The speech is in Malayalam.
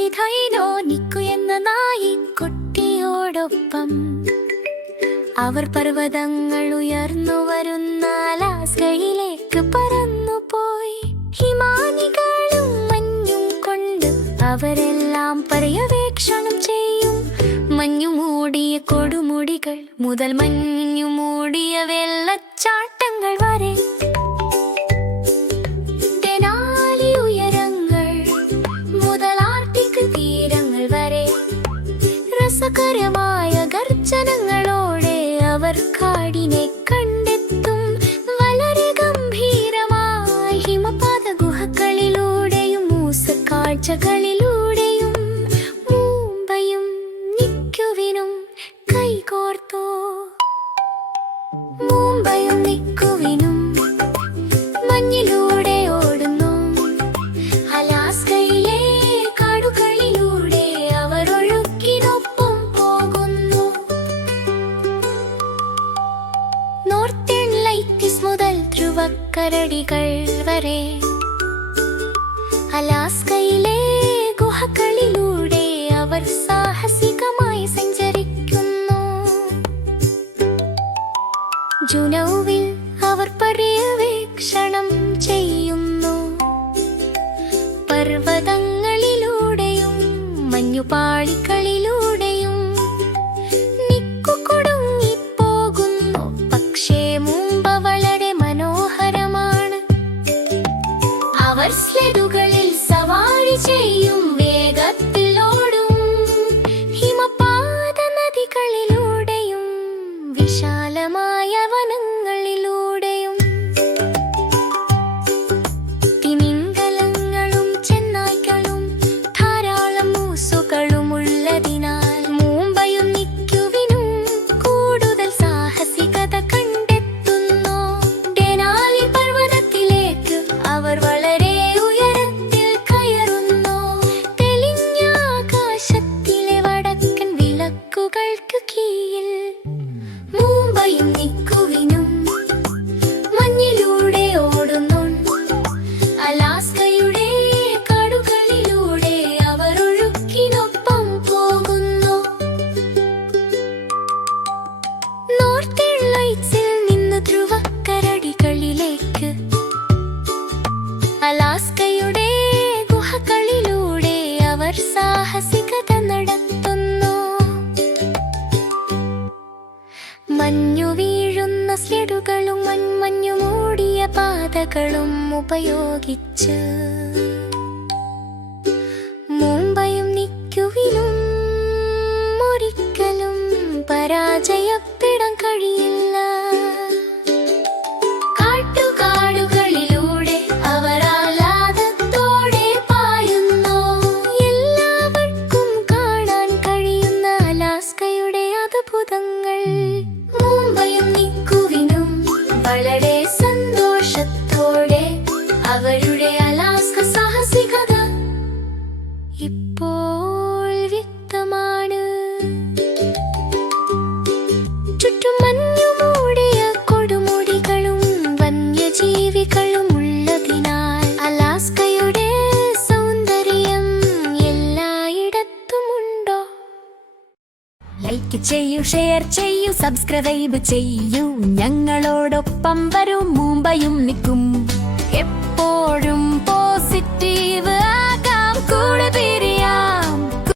അതിഥൈനോ നിക്കു എന്ന നായി കുട്ടിയോടൊപ്പം അവർ പർവതങ്ങൾ ഉയർന്നു വരുന്ന ലാസ്കയിലേക്ക് പറന്നു പോയി ഹിമാനികളും മഞ്ഞും കൊണ്ട് അവരെല്ലാം പര്യവേക്ഷണം ചെയ്യും. മഞ്ഞു മൂടിയ കൊടുമുടികൾ മുതൽ മഞ്ഞു മൂടിയ വെള്ളച്ചാട്ടങ്ങൾ വരെ തീരങ്ങൾ വരെ ധ്രുവക്കരടികൾ വരെ അലാസ്കയിലെ ഗുഹകളിലൂടെ അവർ സ്ലെഡുകളിൽ സവാരി ചെയ്യും ലൈറ്റ്സിൽ നിന്ന് ധ്രുവക്കരടികളിലേക്ക് അലാസ്കയുടെ ഗുഹകളിലൂടെ അവർ സാഹസികത നടത്തുന്നു. മഞ്ഞു വീഴുന്ന സ്ലെഡുകളും മൺമഞ്ഞു മൂടിയ പാതകളും ഉപയോഗിച്ച് വളരെ സന്തോഷത്തോടെ അവരുടെ അലാസ്ക സാഹസികത ഇപ്പോൾ വ്യക്തമാണ്. ലൈക്ക് ചെയ്യൂ ഷെയർ ചെയ്യൂ സബ്സ്ക്രൈബ് ചെയ്യൂ. ഞങ്ങളോടൊപ്പം വരും മുംബൈയും നിൽക്കും. എപ്പോഴും